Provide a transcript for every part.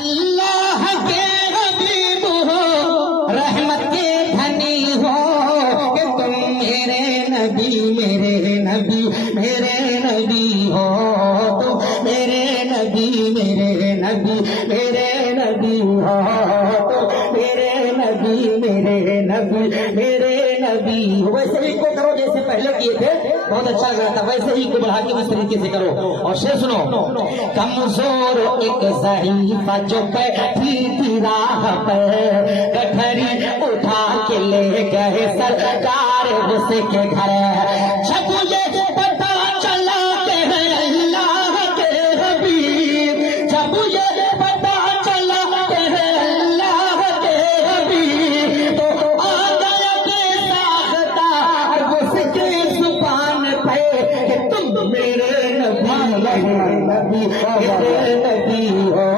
اللہ کے حبیب ہو رحمت کے دھنی ہو کہ تم میرے نبی میرے نبی میرے نبی ہو، تم میرے نبی میرے نبی میرے نبی ہو، تم میرے نبی میرے نبی میرے نبی ہو۔ ویسے ہی کو کرو جیسے پہلے کیے تھے، بہت اچھا لگ رہا تھا، ویسے ہی کو بڑھا کے اس طریقے سے کرو۔ اور شعر سنو، کمزور ایک صحیفہ جو بیٹھی تھی راہ پہ، گٹھری اٹھا کے لے گئے سرکار اس کے گھر، جب یہ پتا چلا کہ ہے اللہ کے حبیب، جب یہ پتا چلا کہ ہے اللہ کے حبیب، تو آ گیا بے ساختہ اس کی زبان پہ کہ تم میرے نبی میرے نبی ہو،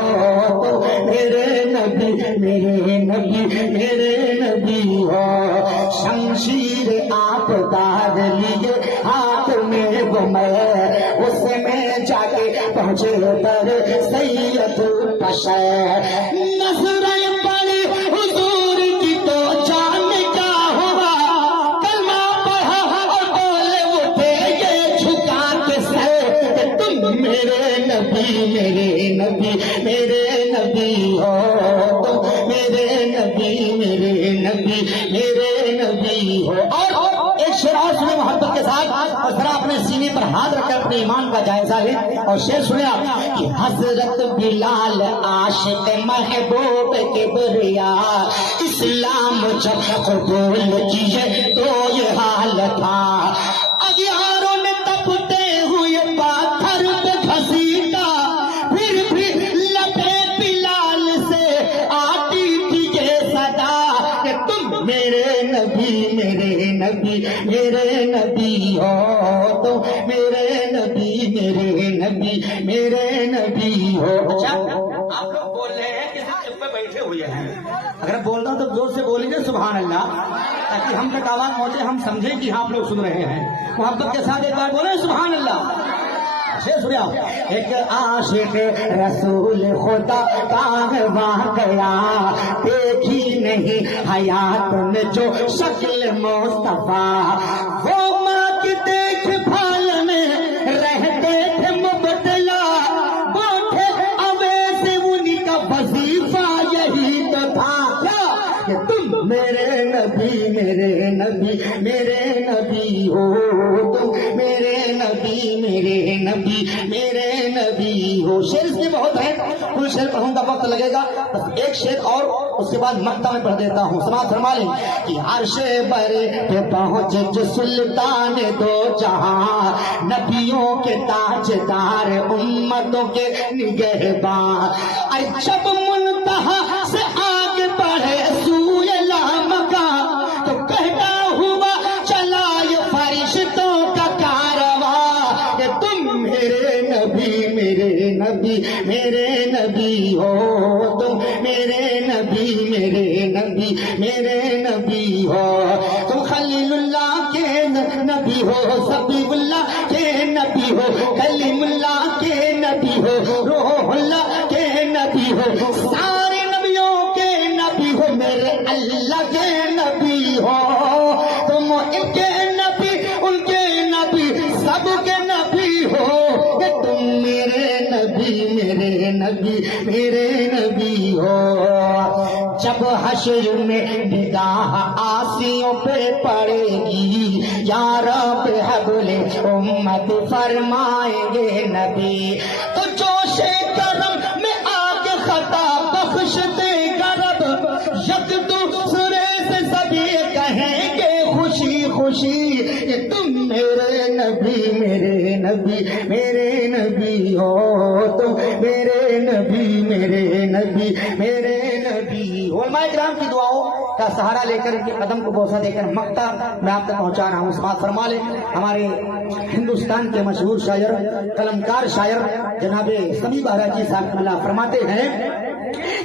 تم میرے نبی میرے نبی میرے نبی ہو۔ شمشیر آپ داد لیے ہاتھ میں وہ میں، اس میں جا کے پہنچے پر سید پشے، نظریں پڑی حضور کی تو جان کیا ہوا، کلمہ پڑھا اور بولے اٹھے یہ جھکا کے سر کہ تم میرے نبی میرے نبی میرے نبی ہو، تم میرے نبی میرے نبی میرے نبی ہو۔ اور ایک شعر اور سنے محبت کے ساتھ، اور ذرا اپنے سینے پر ہاتھ رکھ کر اپنے ایمان کا جائزہ لیں، اور شعر سنے آپ کہ حضرت بلال عاشق محبوب کبریا، اسلام جب قبول کیے تو یہ حال تھا، اغیاروں نے تپتے ہوئے پاتھر پہ گھسیٹا، پھر بھی لبے بلال سے آتی تھی یہ صدا کہ تم میرے نبی میرے نبی میرے نبی ہو، تم میرے نبی میرے نبی میرے نبی ہو۔ اچھا آپ لوگ بول رہے ہیں کہ چپ پہ بیٹھے ہوئے ہیں، اگر بولنا تو زور سے بولیں گے سبحان اللہ، تاکہ ہم تک آواز پہنچے، ہم سمجھیں کہ آپ لوگ سن رہے ہیں۔ محبت کے ساتھ ایک بار بولیں سبحان اللہ۔ ایک عاشق رسول خدا کارواں گیا، دیکھی نہیں حیات میں جو شکل مصطفیٰ، وہ ماں کی دیکھ بھال میں رہتے تھے مبتلا، وہ تھے اویس انہی کا وظیفہ یہی تو تھا کہ تم میرے نبی میرے نبی میرے نبی ہو، تم میرے نبی میرے نبی میرے نبی ہو۔ شعر اس میں بہت ہے، کوئی شعر پڑھوں گا وقت لگے گا، بس ایک شعر اور اس کے بعد مکتہ میں پڑھ دیتا ہوں، سماعت فرما لیں کہ عرش بر پہ پہنچے جو سلطان دو جہاں، نبیوں کے تاجدار امتوں کے نگہباں، اے جب منتہا سے آگے بڑھے سوئے لامکاں، تو کہتا ہوا چلا یہ فرشتوں کا کارواں کہ تم میرے نبی میرے نبی میرے نبی ہو، تم میرے نبی میرے نبی میرے نبی ہو، تم خلیل اللہ کے نبی ہو، صفی اللہ کے نبی ہو، کلیم اللہ کے نبی ہو، روح اللہ کے نبی ہو، سارے نبیوں کے نبی ہو، میرے اللہ کے نبی ہو، تم ان کے نبی ان کے نبی سب کے نبی ہو کہ تم میرے نبی میرے نبی میرے نبی ہو۔ جب حشر میں نگاہ آسیوں پہ پڑے گی، یا رب حبل امت فرمائیں گے نبی، تو جوش کرم میں آگے خطا بخش دے گا رب، یک دوسرے سے سبھی کہیں گے خوشی خوشی کہ تم میرے نبی میرے نبی میرے نبی ہو، تم میرے نبی میرے نبی میرے نبی ہو۔ علماء کرام کی دعاؤں کا سہارا لے کر کے قدم کو بوسہ دے کر مکتہ میں آپ تک پہنچا رہا ہوں، سماعت فرما لیں۔ ہمارے ہندوستان کے مشہور شاعر قلمکار شاعر جناب سمیع بہرائچی صاحب اللہ فرماتے ہیں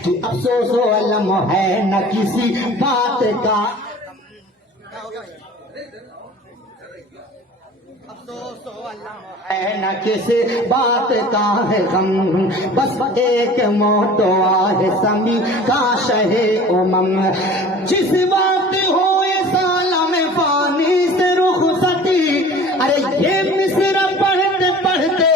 کہ افسوس و علم ہے نہ کسی بات کا، ہے نہ کسی بات کا ہے غم، بس ایک موت ہے سمی کا شہ جس بات ہو یہ سالم فانی سے رخصتی، ارے یہ مصر پڑھتے پڑھتے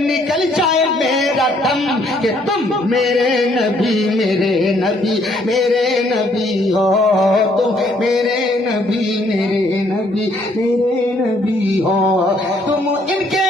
نکل جائے میرا دم کہ تم میرے نبی میرے نبی میرے نبی ہو، تم میرے نبی میرے نبی میرے نبی ہو، تم ان کے